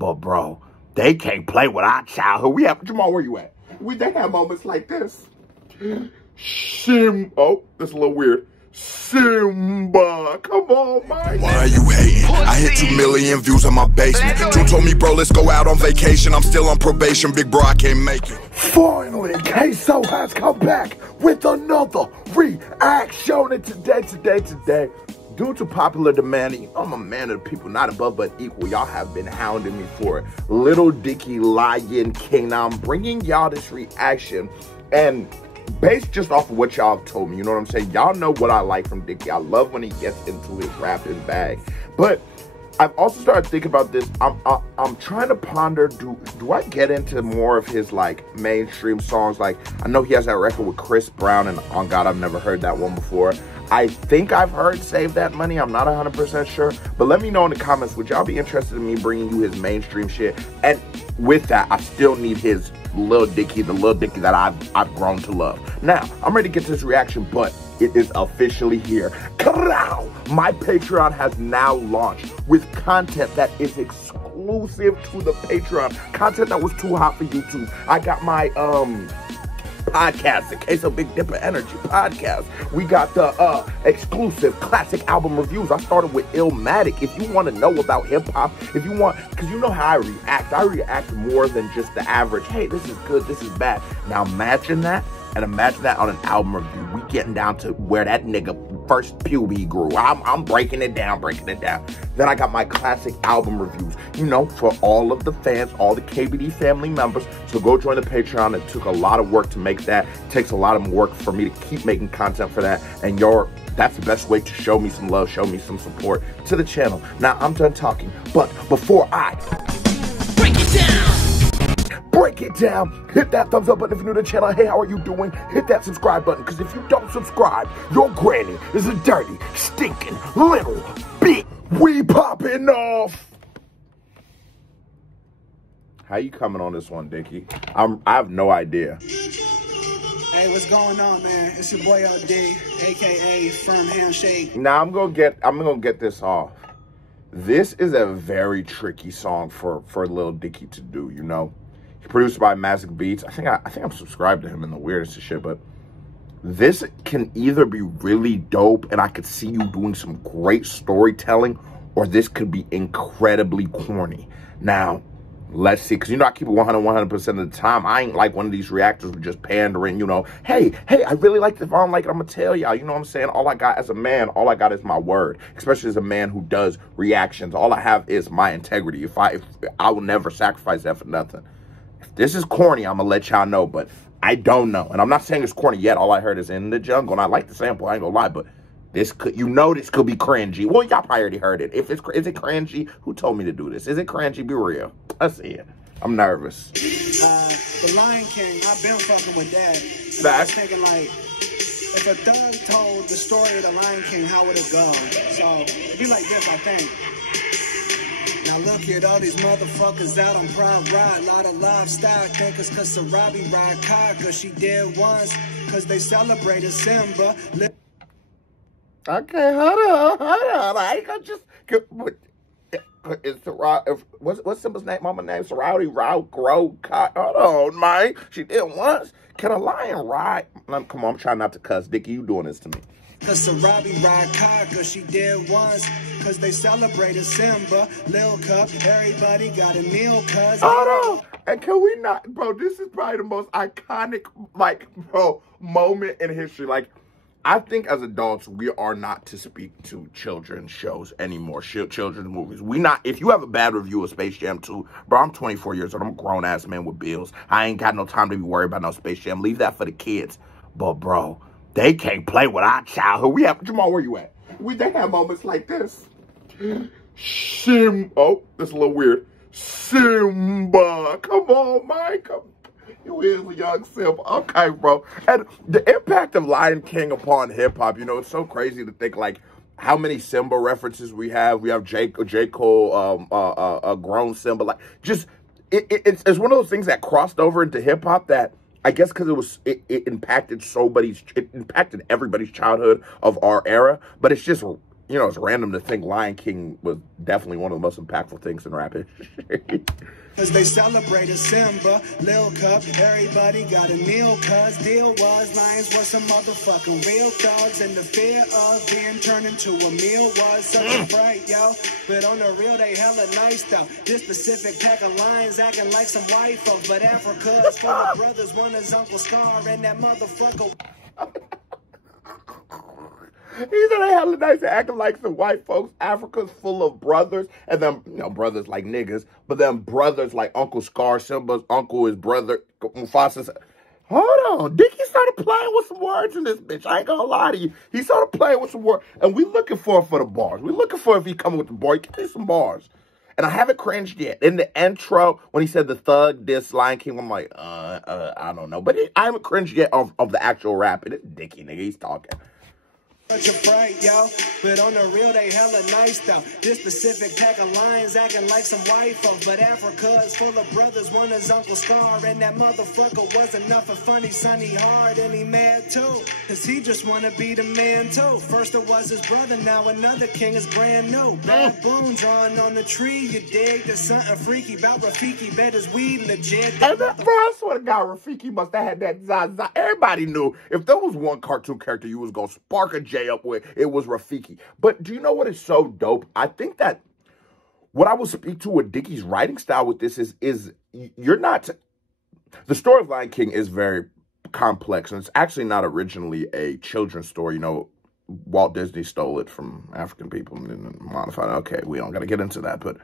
But bro, they can't play with our childhood. We have, Jamal, where you at? They have moments like this. Oh, that's a little weird. Simba, come on, man. Why are you hating? I hit 2 million views on my basement. June told me, bro, let's go out on vacation. I'm still on probation, big bro, I can't make it. Finally, Queso has come back with another reaction. And today, due to popular demand, I'm a man of the people, not above but equal. Y'all have been hounding me for it. Lil Dicky, Lion King. Now I'm bringing y'all this reaction, and based just off of what y'all have told me, you know what I'm saying? Y'all know what I like from Dicky. I love when he gets into his rapping bag. But I've also started thinking about this. I'm trying to ponder, do I get into more of his like mainstream songs? Like, I know he has that record with Chris Brown, and on God, I've never heard that one before. I think I've heard Save That Money. I'm not 100% sure. But let me know in the comments, would y'all be interested in me bringing you his mainstream shit? And with that, I still need his Lil Dicky, the Lil Dicky that I've grown to love. Now, I'm ready to get to this reaction, but it is officially here. My Patreon has now launched with content that is exclusive to the Patreon. Content that was too hot for YouTube. I got my podcast, the Case of Big Dipper Energy podcast. We got the exclusive classic album reviews. I started with Illmatic. If you want to know about hip-hop, if you want, because you know how I react more than just the average, hey, this is good, this is bad. Now imagine that, and imagine that on an album review. We getting down to where that nigga first puberty grew. I'm breaking it down. Then I got my classic album reviews, you know, for all of the fans, all the KBD family members. So go join the Patreon. It took a lot of work to make that. It takes a lot of work for me to keep making content for that. And that's the best way to show me some love, show me some support to the channel. Now, I'm done talking, but before I break it down, hit that thumbs up button if you're new to the channel. Hey, how are you doing? Hit that subscribe button, because if you don't subscribe, your granny is a dirty, stinking little bitch. We popping off. How you coming on this one, Dicky? I have no idea. Hey, what's going on, man? It's your boy D, aka Firm Handshake. Now I'm gonna get this off. This is a very tricky song for Lil Dicky to do, you know. Produced by Mazik Beats. I think I'm subscribed to him in the weirdest of shit, but this can either be really dope and I could see you doing some great storytelling, or this could be incredibly corny. Now, let's see, because you know I keep it 100% of the time. I ain't like one of these reactors who just pandering, you know. Hey, I really like this. If I don't like it, I'm going to tell y'all. You know what I'm saying? All I got as a man, all I got is my word. Especially as a man who does reactions. All I have is my integrity. If I will never sacrifice that for nothing. If this is corny, I'm going to let y'all know, but I don't know. And I'm not saying it's corny yet. All I heard is In the Jungle, and I like the sample. I ain't going to lie, but this could, you know, this could be cringy. Well, y'all probably already heard it. Is it cringy? Who told me to do this? Is it cringy? Be real. Let's see it. I'm nervous. The Lion King, I've been fucking with that. I was thinking, like, if a thug told the story of the Lion King, how would it go? So, it'd be like this, I think. Now look at all these motherfuckers out on Pride Ride. Lot of lifestyle thinkers, cause Sarabi ride car, cause she did once, cause they celebrated Simba. Okay, hold on. I ain't gonna just... It's what's Simba's name? Mama name? Sarabi Grow. Hold on, man. She did once. Can a lion ride? Come on, I'm trying not to cuss. Dicky, you doing this to me. Cause Sarabi ride car, cause she did once, cause they celebrated Simba, Lil Cup, everybody got a meal, cause... Hold on, and can we not, bro, this is probably the most iconic, like, bro, moment in history. Like, I think as adults, we are not to speak to children's shows anymore, children's movies. If you have a bad review of Space Jam 2, bro, I'm 24 years old, I'm a grown-ass man with bills. I ain't got no time to be worried about no Space Jam. Leave that for the kids. But, bro, they can't play with our childhood. Jamal, where you at? They have moments like this. Oh, that's a little weird. Simba, come on, Mike. You is a young Simba. Okay, bro. And the impact of Lion King upon hip-hop, you know, it's so crazy to think, like, how many Simba references we have. We have J. Cole, a grown Simba. Like, just, it's one of those things that crossed over into hip-hop that, I guess because it impacted everybody's childhood of our era, but it's just you know, it's random to think Lion King was definitely one of the most impactful things in rap history. Cause they celebrated Simba, Lil Cup, everybody got a meal, cause deal was lions were some motherfucking real dogs, and the fear of being turned into a meal was something bright, yo. But on the real, they hella nice though. This specific pack of lions acting like some white folks, but Africa's full of brothers, one is Uncle Scar, and that motherfucker. He said they hella nice acting like some white folks. Africa's full of brothers, and then, you know, brothers like niggas, but then brothers like Uncle Scar, Simba's uncle, his brother, Mufasa's. Hold on, Dicky started playing with some words in this bitch. I ain't gonna lie to you. He started playing with some words, and we looking for the bars. We looking for if he coming with the bar. He give me some bars. And I haven't cringed yet. In the intro, when he said the thug diss Lion King, I'm like, I don't know. But I haven't cringed yet of the actual rap. It's Dicky, nigga. He's talking. Such a fright, yo, but on the real they hella nice though. This specific pack of lions acting like some white folks, but Africa is full of brothers, one is Uncle Scar, and that motherfucker wasn't nothing funny, sunny hard, and he mad too, cause he just wanna be the man too. First it was his brother, now another king is brand new. Black boom drawing on the tree, you dig? There's something freaky about Rafiki, bet his weed legit. And bro, I swear to God, Rafiki must have had that Zaza. Everybody knew if there was one cartoon character you was gonna spark a J up with, it was Rafiki. But do you know what is so dope? I think that what I will speak to with Dicky's writing style with this is you're not... The story of Lion King is very complex, and it's actually not originally a children's story. You know, Walt Disney stole it from African people and modified it. Okay, we don't got to get into that, but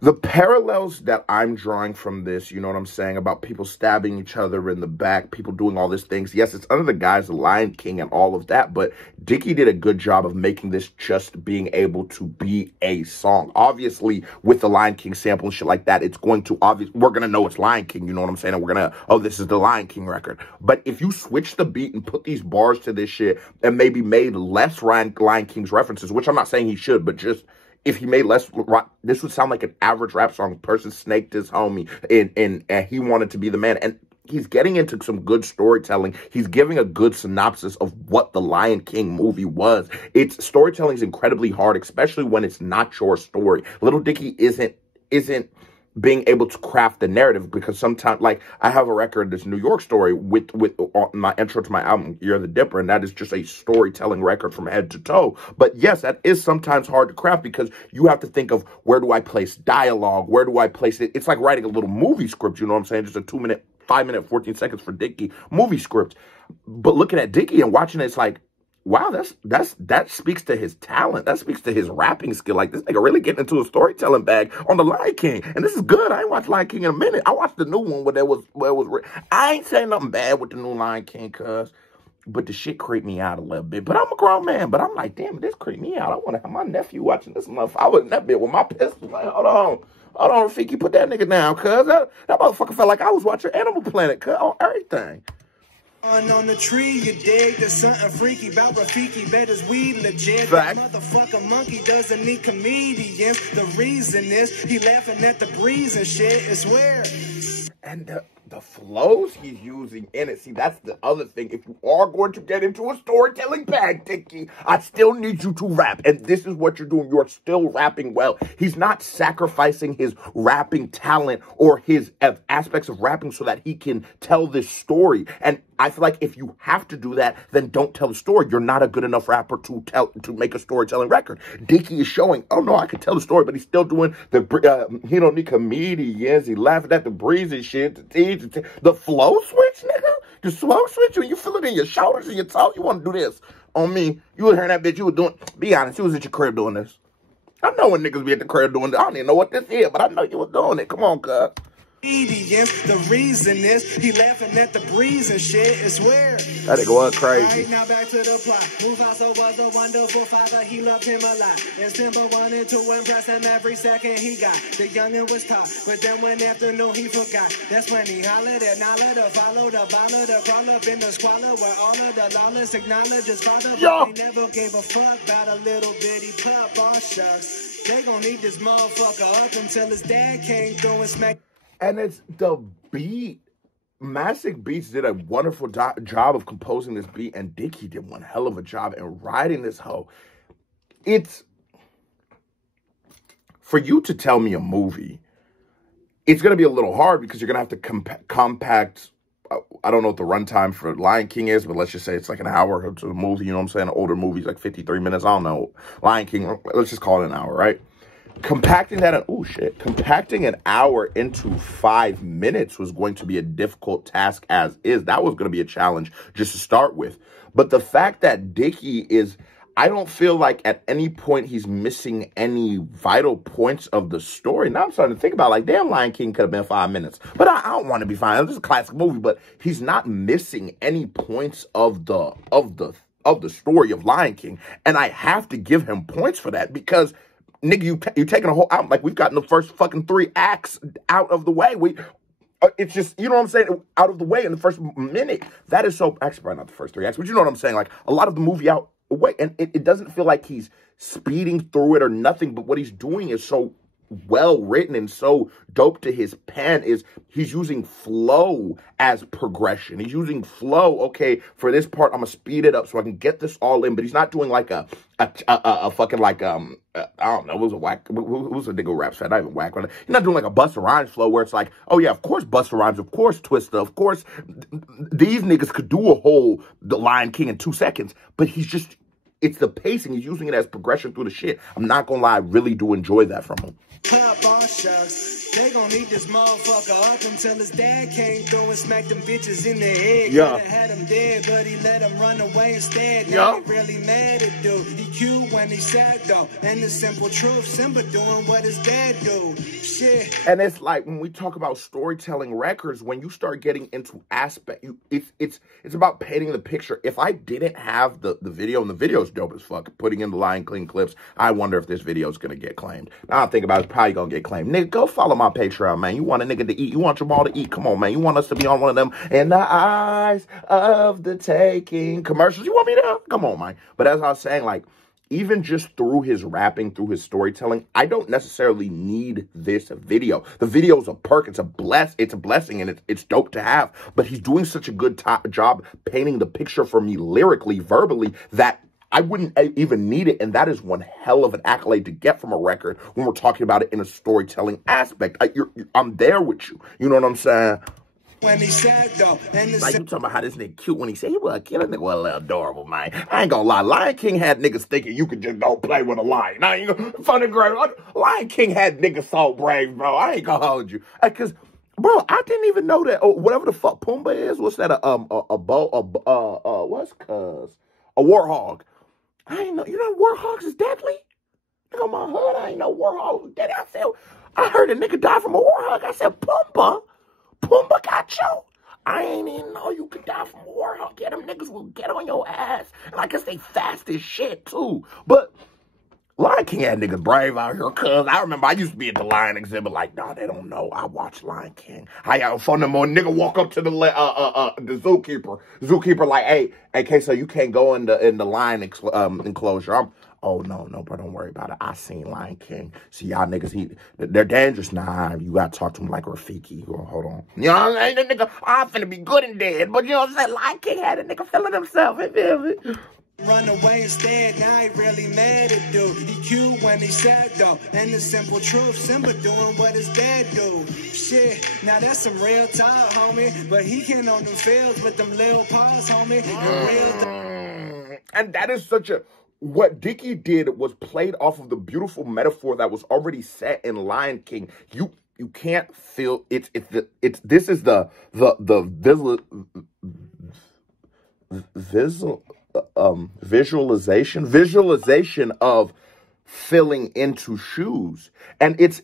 the parallels that I'm drawing from this, you know what I'm saying, about people stabbing each other in the back, people doing all these things. Yes, it's under the guise of Lion King and all of that, but Dicky did a good job of making this just being able to be a song. Obviously, with the Lion King sample and shit like that, it's going to we're going to know it's Lion King, you know what I'm saying? And we're going to, oh, this is the Lion King record. But if you switch the beat and put these bars to this shit and maybe made less Lion King's references, which I'm not saying he should, but just... if he made less, this would sound like an average rap song. Person snaked his homie, and he wanted to be the man. And he's getting into some good storytelling. He's giving a good synopsis of what the Lion King movie was. It's storytelling is incredibly hard, especially when it's not your story. Lil Dicky isn't being able to craft the narrative, because sometimes, like, I have a record, this New York story with my intro to my album, You're the Dipper, and that is just a storytelling record from head to toe. But yes, that is sometimes hard to craft, because you have to think of, where do I place dialogue? Where do I place it? It's like writing a little movie script, you know what I'm saying? Just a 2-minute, 5-minute, 14 seconds for Dicky movie script. But looking at Dicky and watching it, it's like, wow, that speaks to his talent. That speaks to his rapping skill. Like, this nigga really getting into a storytelling bag on the Lion King. And this is good. I ain't watched Lion King in a minute. I watched the new one where it was I ain't saying nothing bad with the new Lion King, but the shit creeped me out a little bit. But I'm a grown man. But I'm like, damn, this creeped me out. I want to have my nephew watching this motherfucker. I was in that bit with my pistol. Like, hold on, Rafiki, put that nigga down, cuz. That motherfucker felt like I was watching Animal Planet, cuz, on everything. On the tree, you dig? There's something freaky about Rafiki, bet his weed legit. That motherfucker monkey doesn't need comedians. The reason is he laughing at the breeze and shit. It's weird. And the flows he's using in it. See, that's the other thing. If you are going to get into a storytelling bag, Dicky, I still need you to rap. And this is what you're doing. You're still rapping well. He's not sacrificing his rapping talent or his aspects of rapping so that he can tell this story. And I feel like if you have to do that, then don't tell the story. You're not a good enough rapper to make a storytelling record. Dicky is showing, oh no, I can tell the story, but he's still doing he don't need comedians. He laughing at the breeze and shit. The flow switch, nigga. The flow switch, when you feel it in your shoulders and your toe, you want to do this. On me, you was hearing that bitch, you was doing, be honest, you was at your crib doing this. I know when niggas be at the crib doing this. I don't even know what this is, but I know you was doing it. Come on, cuz. The reason is he laughing at the breeze and shit. It's weird. That nigga was crazy. Right, now back to the plot. Mufasa was a wonderful father. He loved him a lot. And Simba wanted to impress him every second he got. The youngin' was taught, but then one afternoon he forgot. That's when he hollered and hollered to follow the baller to crawl up in the squalor where all of the lawless acknowledge his father. But he never gave a fuck about a little bitty pup. Oh shucks, they gon' need this motherfucker up until his dad came through and smacked. And it's the beat. Mazik Beats did a wonderful job of composing this beat, and Dicky did one hell of a job in writing this hoe. it's for you to tell me a movie, it's going to be a little hard because you're going to have to compact. I don't know what the runtime for Lion King is, but let's just say it's like an hour to the movie. You know what I'm saying? Older movies, like 53 minutes. I don't know. Lion King, let's just call it an hour, right? Compacting that, compacting an hour into 5 minutes was going to be a difficult task as is. That was going to be a challenge just to start with. But the fact that Dicky is, I don't feel like at any point he's missing any vital points of the story. Now I'm starting to think about, like, damn, Lion King could have been 5 minutes. But I don't want to be fine. This is a classic movie, but he's not missing any points of the story of Lion King. And I have to give him points for that because, nigga, you taking a whole out, like, we've gotten the first fucking 3 acts out of the way. It's just, you know what I'm saying, out of the way in the first minute. That is so, actually probably not the first 3 acts, but you know what I'm saying, like, a lot of the movie out away, and it doesn't feel like he's speeding through it or nothing, but what he's doing is so well written and so dope to his pen is he's using flow as progression. He's using flow. Okay, for this part, I'm gonna speed it up so I can get this all in, but he's not doing like a fucking like, I don't know, it was a whack, it was a nigga rap set, not even whack. He's not doing like a Busta Rhymes flow where it's like, oh yeah, of course Busta Rhymes, of course Twista, of course these niggas could do a whole The Lion King in 2 seconds, but he's just, it's the pacing. He's using it as progression through the shit. I'm not gonna lie, I really do enjoy that from him. They gon' eat this motherfucker up until his dad came through and smacked them bitches in the head. Yeah. Had him dead, but he let him run away instead. Now he really mad at dude. He cute when he sad though. And the simple truth, Simba doing what his dad do. Shit. And it's like when we talk about storytelling records, when you start getting into aspect, it's about painting the picture. If I didn't have the video, and the video's dope as fuck, putting in the Lion King clips, I wonder if this video's gonna get claimed. Now I think about it's probably gonna get claimed. Nigga, go follow my Patreon, man. You want a nigga to eat. You want your ball to eat. Come on, man. You want us to be on one of them in the eyes of the taking commercials. You want me to? Come on, man. But as I was saying, like, even just through his rapping, through his storytelling, I don't necessarily need this video. The video's a perk. It's a blessing, and it's dope to have. But he's doing such a good job painting the picture for me lyrically, verbally, that I wouldn't even need it, and that is one hell of an accolade to get from a record when we're talking about it in a storytelling aspect. I'm there with you. You know what I'm saying? When he said though, and like, you talking about how this nigga cute when he said he was a killer, nigga was a little adorable, man. I ain't gonna lie, Lion King had niggas thinking you could just go play with a lion. Now you know, funny girl, Lion King had niggas so brave, bro. I ain't gonna hold you, cause, bro, I didn't even know that. Whatever the fuck Pumbaa is, what's that? What's cuz a warhog? I ain't know. You know warhogs is deadly? Nigga, on my hood, I ain't know warhogs was deadly. I heard a nigga die from a warhog. I said, Pumbaa got you. I ain't even know you could die from a warhog. Yeah, them niggas will get on your ass. And I guess they fast as shit, too. But Lion King had niggas brave out here, cuz I remember I used to be at the lion exhibit like, nah, they don't know. I watched Lion King. I got fun them more nigga walk up to the zookeeper. Zookeeper like, hey, Queso, you can't go in the lion enclosure. Oh, no, bro, don't worry about it. I seen Lion King. See, y'all niggas, they're dangerous. Nah, you gotta talk to him like Rafiki. Hold on. You know what I'm saying? The nigga, I'm finna be good and dead. But you know what I'm saying? Lion King had a nigga feeling himself. You feel me? Run away instead, now he really mad at dude. He cute when he sad though, and the simple truth, Simba doing what his dad do. Shit, now that's some real talk, homie. But he can on them fields with them little paws, homie. And that is such a... What Dicky did was played off of the beautiful metaphor that was already set in Lion King. You can't feel this is the visualization of filling into shoes. And it's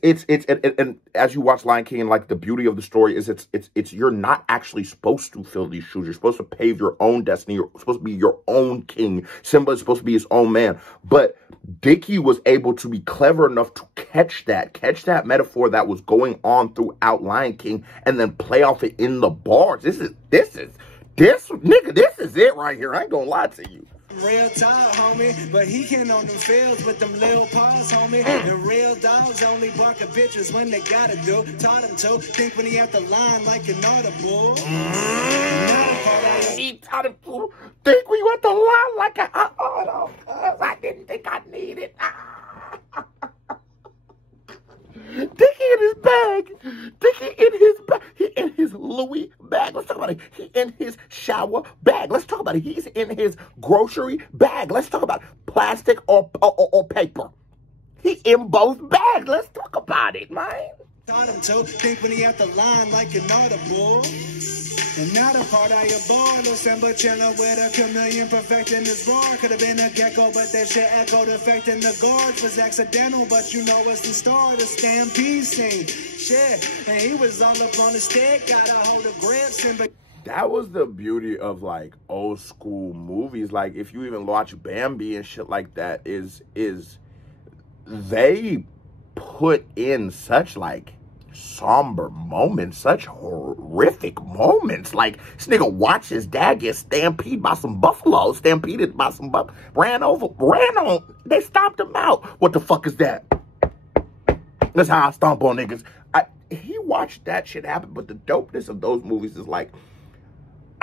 as you watch Lion King, and like the beauty of the story is it's you're not actually supposed to fill these shoes. You're supposed to pave your own destiny. You're supposed to be your own king. Simba is supposed to be his own man. But Dicky was able to be clever enough to catch that metaphor that was going on throughout Lion King and then play off it in the bars. This is it right here. I ain't gonna lie to you. Real talk, homie, but he can't on them fields with them little paws, homie. The real dogs only bark at bitches when they gotta do. Taught him to think when he at the line like an audible. He taught him to think when you at the line like an audible. I didn't think I needed. Dicky in his bag. Dicky in his bag. He in his Louis bag. Let's talk about it. He in his shower bag. Let's talk about it. He's in his grocery bag. Let's talk about plastic or paper. He in both bags. Let's talk about it, man. Taught him to think when he at the line like an audible. And not a part of your ball, December chillin' with a chameleon perfecting his roar. Could have been a gecko, but that shit echoed affecting the guards. Was accidental, but you know it's the start of stampede scene. Shit, and he was all up on the stick, got a hold of grips and that was the beauty of like old school movies. Like if you even watch Bambi and shit like that, is they put in such like somber moments, such horrific moments. Like this nigga watched his dad get stampeded by some buffalo, stampeded by some ran on. They stomped him out. What the fuck is that? That's how I stomp on niggas. He watched that shit happen, but the dopeness of those movies is like,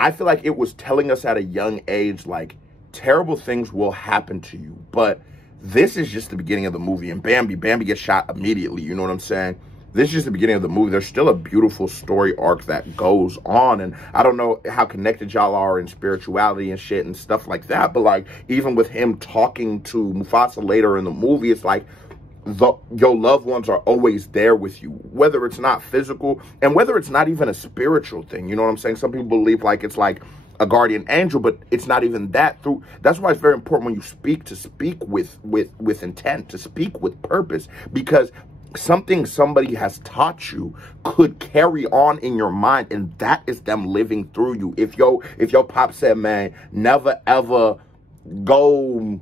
I feel like it was telling us at a young age, like, terrible things will happen to you, but this is just the beginning of the movie. And Bambi gets shot immediately, you know what I'm saying? This is just the beginning of the movie. There's still a beautiful story arc that goes on, and I don't know how connected y'all are in spirituality and shit and stuff like that, but like, even with him talking to Mufasa later in the movie, it's like, your loved ones are always there with you, whether it's not physical and whether it's not even a spiritual thing. You know what I'm saying? Some people believe like it's like a guardian angel, but it's not even that. That's why it's very important when you speak to speak with intent, to speak with purpose, because something somebody has taught you could carry on in your mind, and that is them living through you. If your pop said, man, never ever go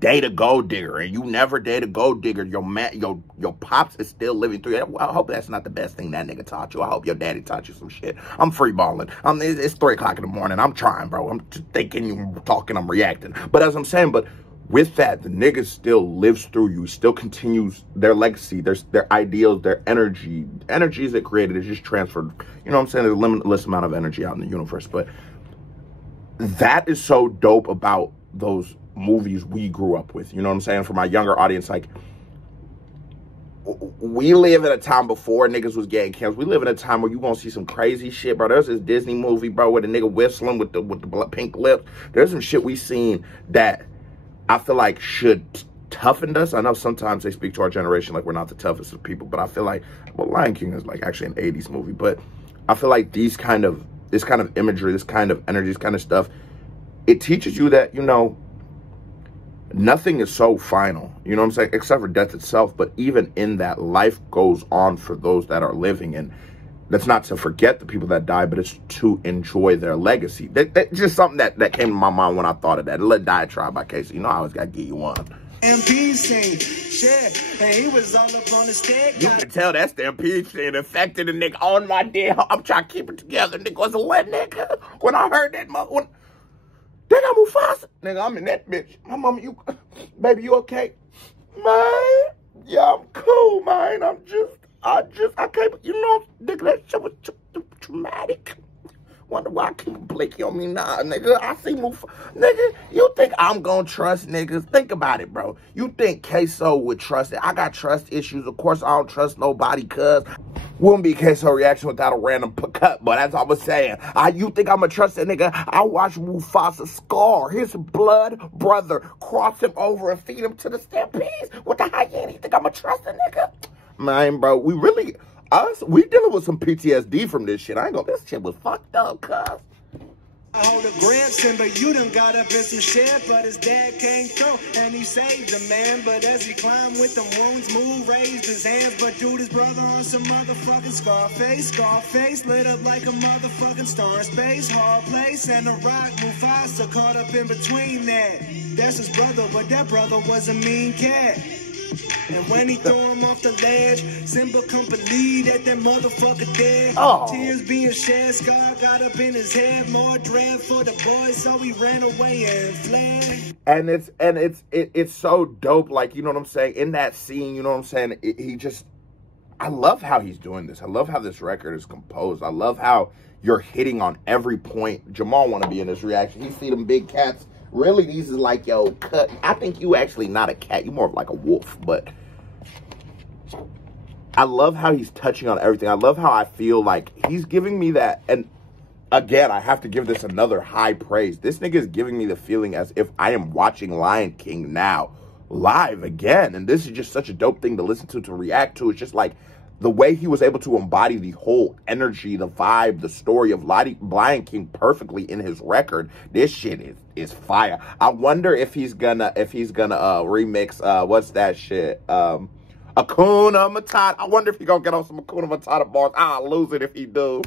date a gold digger, and you never date a gold digger, your pops is still living through it. I hope that's not the best thing that nigga taught you. I hope your daddy taught you some shit. I'm free balling. It's 3 o'clock in the morning. I'm trying, bro. I'm thinking, talking, I'm reacting. But as I'm saying, with that, the nigga still lives through you, still continues their legacy, their ideals, their energies that created is just transferred. You know what I'm saying? There's a limitless amount of energy out in the universe, but that is so dope about those movies we grew up with. You know what I'm saying? For my younger audience, like, we live in a time before niggas was getting canceled. We live in a time where you gonna see some crazy shit, bro. There's this Disney movie, bro, with a nigga whistling with the pink lips. There's some shit we seen that I feel like should toughen us. I know sometimes they speak to our generation like we're not the toughest of people, but I feel like, well, Lion King is like actually an 80s movie, but I feel like this kind of imagery, this kind of energy, this kind of stuff, it teaches you that, you know, nothing is so final, you know what I'm saying, except for death itself. But even in that, life goes on for those that are living, and that's not to forget the people that die, but it's to enjoy their legacy. That's just something that came to my mind when I thought of that. Let Diatribe by Casey. You know I always got to give you one. Stampede scene, shit, and he was all up on the stick. You can tell that stampede scene affected a nigga on my day. I'm trying to keep it together. Nigga was a wet nigga. When I heard that, they got Mufasa. Nigga, I'm in that bitch. My mama, baby, you okay? Man, yeah, I'm cool, man. I can't, you know, nigga, that shit was traumatic. Wonder why I keep blinking on me now, nigga. I see Mufasa. Nigga, you think I'm gonna trust niggas? Think about it, bro. You think Queso would trust it? I got trust issues. Of course, I don't trust nobody, cuz wouldn't be Queso reaction without a random cut, but as I was saying, you think I'm gonna trust that nigga? I watched Mufasa scar his blood brother, cross him over and feed him to the stampedes with the hyena. You think I'm gonna trust a nigga? Man, bro, we dealing with some PTSD from this shit. This shit was fucked up, cuz. I hold a grandson, but you done got up in some shit, but his dad came through, and he saved the man, but as he climbed with them wounds, raised his hands, but dude, his brother on some motherfucking Scarface, lit up like a motherfucking star in space, hard place, and a rock, Mufasa caught up in between that. That's his brother, but that brother was a mean cat. And when he throw him off the ledge, Simba couldn't believe that motherfucker dead. Oh. Tears being shed, Scar got up in his head. More dread for the boys, so he ran away and fled. And it's so dope, like, you know what I'm saying, in that scene, you know what I'm saying, he just, I love how he's doing this. I love how this record is composed. I love how you're hitting on every point. Jamal want to be in this reaction. He see them big cats. Really, these is like, yo, cut. I think you actually not a cat. You more of like a wolf. But I love how he's touching on everything. I love how I feel like he's giving me that. And again, I have to give this another high praise. This nigga is giving me the feeling as if I am watching Lion King now live again. And this is just such a dope thing to listen to react to. It's just like the way he was able to embody the whole energy, the vibe, the story of Lion King perfectly in his record. This shit is fire. I wonder if he's gonna remix what's that shit? Hakuna Matata. I wonder if he gonna get on some Hakuna Matata bars. I'll lose it if he do.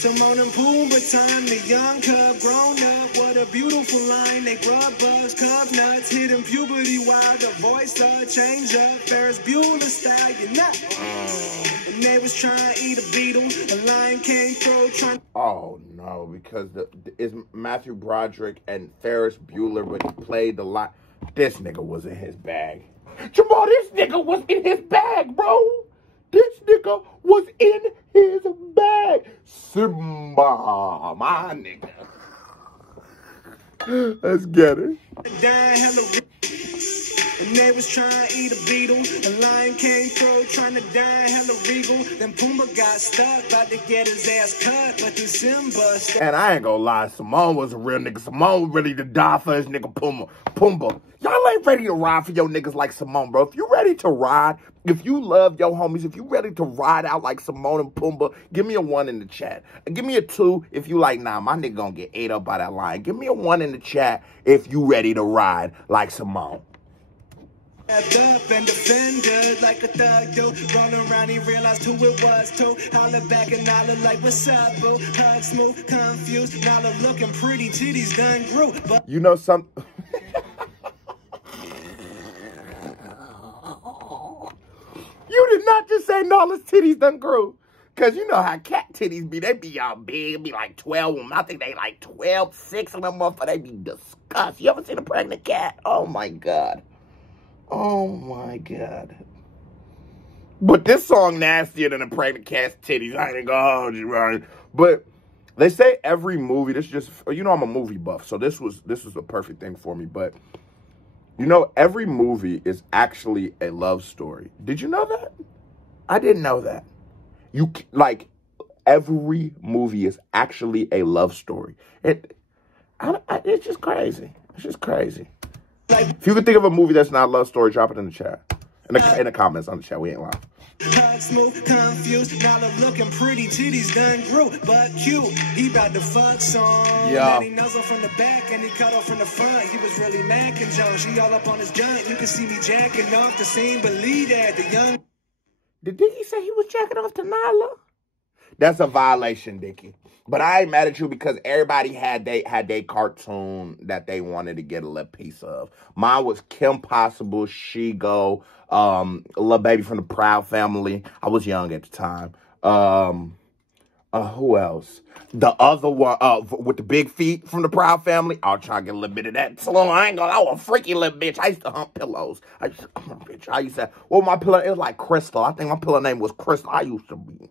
Timon and Pumbaa time, the young cub grown up. What a beautiful line. They grub bugs, cub nuts, hidden puberty while the voice change up. Ferris Bueller style, you know. And they was trying to eat a beetle. The lion came through trying. Oh no, because it's Matthew Broderick and Ferris Bueller, but he played the line. This nigga was in his bag. Jamal, this nigga was in his bag, bro. This nigga was in his bag. Simba, my nigga. Let's get it. And they was trying to eat a beetle. The lion came through trying to die hella regal. Then Pumbaa got stuck, about to get his ass cut. But then Simba... And I ain't gonna lie, Simone was a real nigga. Simone was ready to die for his nigga Pumbaa. Y'all ain't ready to ride for your niggas like Simone, bro. If you ready to ride, if you love your homies, if you ready to ride out like Simone and Pumbaa, give me a 1 in the chat. And give me a 2 if you like, nah, my nigga gonna get ate up by that lion. Give me a 1 in the chat if you ready to ride like Simone. Up and defended like a thug do. Run around, he realized who it was too. Holler back and holler like what's up, boo. Hug smooth, confused. Now look looking pretty, titties done grew. But you know some. You did not just say Nala's titties done grew. Cause you know how cat titties be. They be all big. It be like 12 of them. I think they like 12, 6 of them motherfuckers. They be disgusting. You ever seen a pregnant cat? Oh my God. Oh my God. But this song nastier than a pregnant cat's titties. I ain't gonna hold you, right? But they say every movie, this just, you know, I'm a movie buff, so this was a perfect thing for me. But you know, every movie is actually a love story. Did you know that? I didn't know that. Every movie is actually a love story. It's just crazy. It's just crazy. If you could think of a movie that's not a love story, drop it in the chat. In the comments on the chat. We ain't lying. Smooth, confused, now look looking pretty, titties done grew, but cute. He about to fuck song. Yeah. And he nuzzled from the back and he cut off from the front. He was really macking Jones. She all up on his junk. You can see me jacking off the scene. Believe that the young. Did Dicky say he was jacking off to Nyla? That's a violation, Dicky. But I ain't mad at you because everybody had they cartoon that they wanted to get a little piece of. Mine was Kim Possible, She-Go, Lil Baby from the Proud Family. I was young at the time. Who else? The other one, with the big feet from the Proud Family. I'll try to get a little bit of that. So I ain't gonna, I was a freaky little bitch. I used to hump pillows. I used to, well, my pillow, it was like Crystal. I think my pillow name was Crystal. I used to be.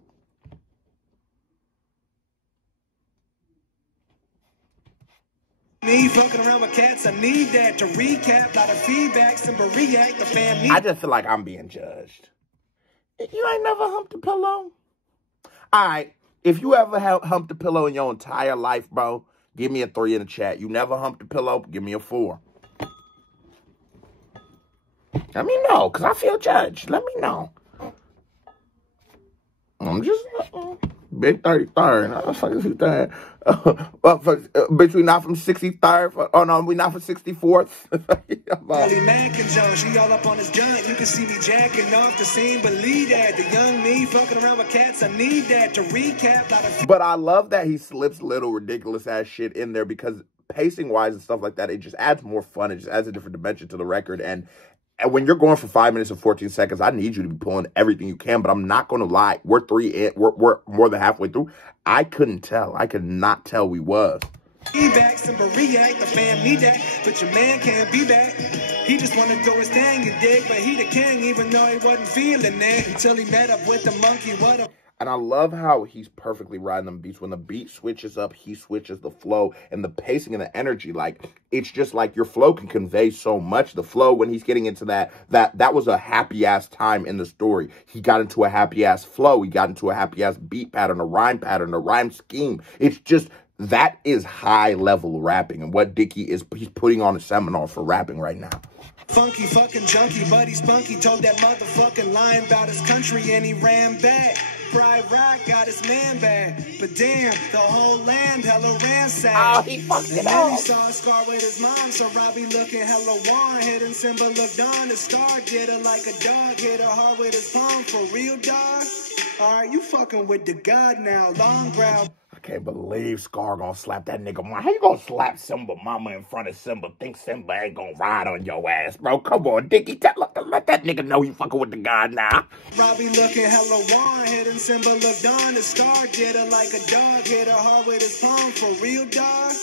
Me fucking around with cats, I need that to recap, lot of feedbacks and react the family. I just feel like I'm being judged. You ain't never humped a pillow? All right, if you ever humped a pillow in your entire life, bro, give me a 3 in the chat. You never humped a pillow, give me a 4. Let me know, because I feel judged. Let me know. I'm just... Big 33rd. How the fuck is he there? Bitch, we not from 63rd. Oh, no, we not from 64th. Really Mac and Jones, she all up on his junk. You can see me jacking off the scene. Believe that. The young me fucking around with cats. I need that to recap. But I love that he slips little ridiculous ass shit in there because pacing wise and stuff like that, it just adds more fun. It just adds a different dimension to the record. And And when you're going for 5 minutes and 14 seconds, I need you to be pulling everything you can. But I'm not going to lie. We're more than halfway through. I couldn't tell. I could not tell we was. He back, simple react, the fam need that, but your man can't be back. He just wanna do his thing, you dig, but he the king, even though he wasn't feeling it until he met up with the monkey. And I love how he's perfectly riding them beats. When the beat switches up, he switches the flow and the pacing and the energy. Like, it's just like your flow can convey so much. The flow, when he's getting into that was a happy-ass time in the story. He got into a happy-ass flow. He got into a happy-ass beat pattern, a rhyme scheme. It's just, that is high-level rapping. And what Dicky he's putting on a seminar for rapping right now. Funky fucking junkie, buddy spunky, told that motherfucking line about his country and he ran back. Pride Rock got his man back, but damn, the whole land hella ransacked. Oh, he fucked it up. And then he saw a scar with his mom, so Robbie looking hella wan. Hidden Simba looked on, the star did her like a dog, hit her hard with his palm, for real, dog? Alright, you fucking with the god now, long brow. I can't believe Scar gonna slap that nigga mama. How you gonna slap Simba mama in front of Simba? Think Simba ain't gonna ride on your ass, bro? Come on, Dicky. Let that nigga know you fucking with the god now. Robbie looking hella wan, hidden Simba looked on, the scar did her like a dog, hit her hard with his palm, for real, dog?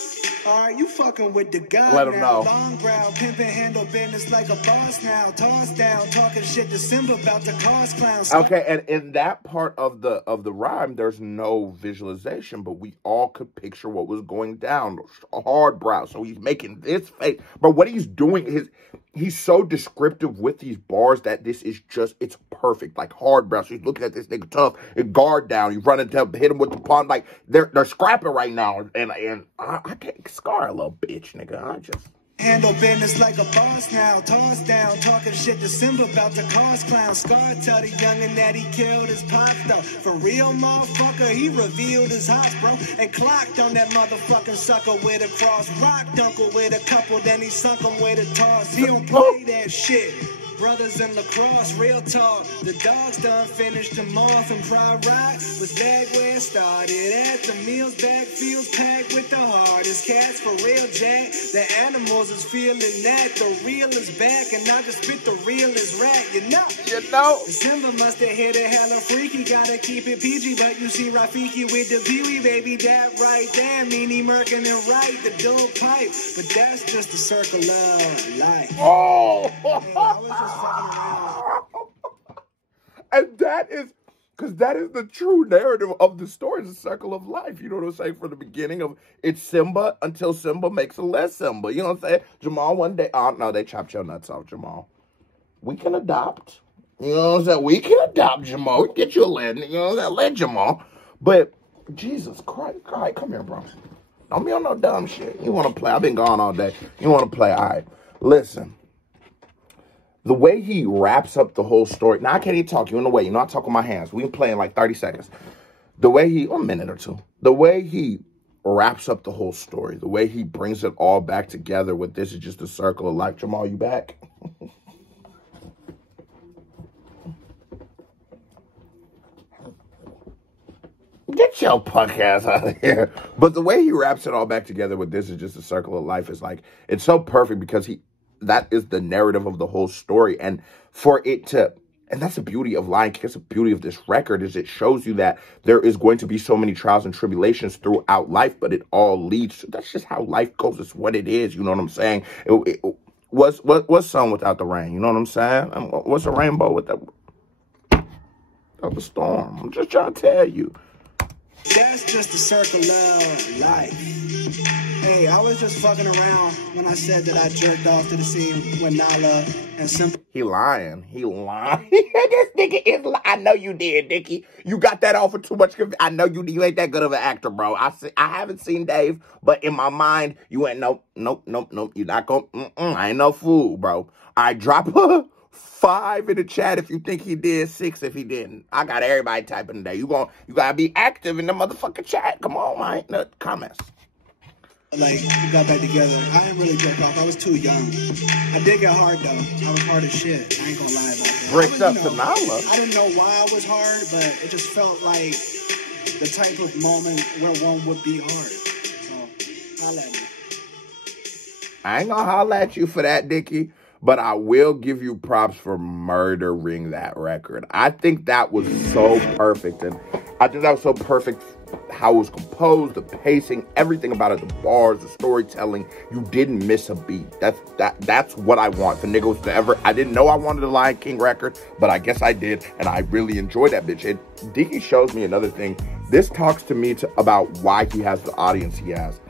Alright, you fucking with the god Let him now. know. Long brow, pimpin' handle business like a boss now. Toss down, talking shit to Simba about the cause clown. Okay, and in that part of the rhyme, there's no visualization, but we all could picture what was going down. Hard brow. So he's making this face. But what he's doing, he's so descriptive with these bars that this is just, it's perfect. Like hard brow. So he's looking at this nigga tough and guard down. He's running to hit him with the palm. Like they're scrapping right now. And I can't Scar a little bitch, nigga. I just handle business like a boss now. Toss down, talking shit to Simba about the cause clown. Scar tell the youngin' that he killed his pop though. For real, motherfucker, he revealed his hots, bro. And clocked on that motherfucking sucker with a cross. Rocked uncle with a couple, then he sunk him with a toss. He don't play that shit. Brothers in lacrosse, real talk. The dogs done finished them off, and Pride Rock was back where it started. At the meals back, fields packed with the hardest cats, for real, Jack. The animals is feeling that. The real is back, and I just spit the real is rat, you know. Simba must have hit it hella freaky. Gotta keep it PG, but you see Rafiki with the Pee-wee, baby, that right there. Meanie Merkin and right, the dope pipe. But that's just the circle of life. oh. Hey, fucking around. And that is, because that is the true narrative of the story, the circle of life. You know what I'm saying? From the beginning of it's Simba until Simba makes a less Simba. You know what I'm saying? Jamal one day, oh no, they chopped your nuts off, Jamal. We can adopt. You know what I'm saying? We can adopt, Jamal. We can get you a land. You know what I'm saying? Let Jamal. But Jesus Christ, all right, come here, bro. Don't be on no dumb shit. You want to play? I've been gone all day. You want to play? All right, listen. The way he wraps up the whole story. Now, I can't even talk. You in the way. You're not talking with my hands. We can play in like 30 seconds. The way he, a minute or two. The way he wraps up the whole story. The way he brings it all back together with this is just a circle of life. Jamal, you back? Get your punk ass out of here. But the way he wraps it all back together with this is just a circle of life is like, it's so perfect because that is the narrative of the whole story. And for it to, and that's the beauty of Lion King, it's the beauty of this record is it shows you that there is going to be so many trials and tribulations throughout life, but it all leads to, that's just how life goes. It's what it is. You know what I'm saying? What's sun without the rain? You know what I'm saying? What's a rainbow without the storm? I'm just trying to tell you. That's just the circle of life. Hey, I was just fucking around when I said that I jerked off to the scene with Nala and Simple. He lying. This nigga is lying. I know you did, Dicky. You got that off for too much. I know you ain't that good of an actor, bro. I haven't seen Dave, but in my mind, you ain't nope. You're not going, I ain't no fool, bro. I drop 5 in the chat if you think he did, 6 if he didn't. I got everybody typing today. You gotta be active in the motherfucking chat. Come on, man. The comments. Like, we got back together. I didn't really jerk off. I was too young. I did get hard, though. I was hard as shit. I ain't gonna lie about that. Breaks up to Nala. I didn't know why I was hard, but it just felt like the type of moment where one would be hard. So, holla at me. I ain't gonna holla at you for that, Dicky. but I will give you props for murdering that record. I think that was so perfect, and I think that was so perfect how it was composed, the pacing, everything about it, the bars, the storytelling. You didn't miss a beat. That's what I want. The nigga was to ever. I didn't know I wanted a Lion King record, but I guess I did, and I really enjoyed that bitch. Dicky shows me another thing. This talks to me about why he has the audience he has.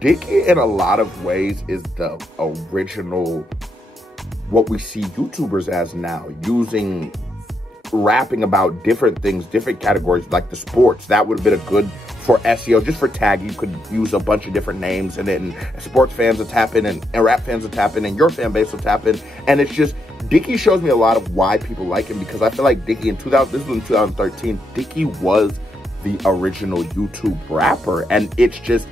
Dicky, in a lot of ways, is the original, what we see YouTubers as now, using rapping about different things, different categories, like the sports. That would have been a good for SEO, just for tag. You could use a bunch of different names, and then sports fans will tap in, and rap fans will tap in, and your fan base will tap in. And it's just, Dicky shows me a lot of why people like him, because I feel like Dicky this was in 2013, Dicky was the original YouTube rapper, and it's just,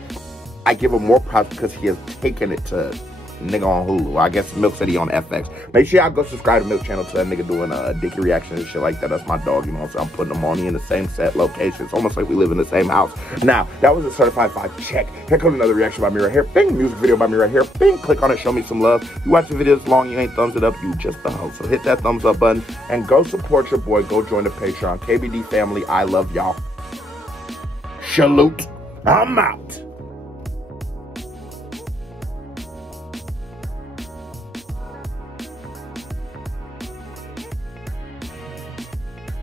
I give him more props because he has taken it to nigga on Hulu. I guess Milk said he on FX. Make sure y'all go subscribe to Milk channel to that nigga doing Dicky reaction and shit like that. That's my dog, you know what I'm saying? I'm putting them on. He in the same set location. It's almost like we live in the same house. Now, that was a certified 5 check. Here comes another reaction by me right here. Bing, music video by me right here. Bing, click on it, show me some love. You watch the video this long, you ain't thumbs it up, you just the hoe. So hit that thumbs up button and go support your boy. Go join the Patreon. KBD family, I love y'all. Salute. I'm out.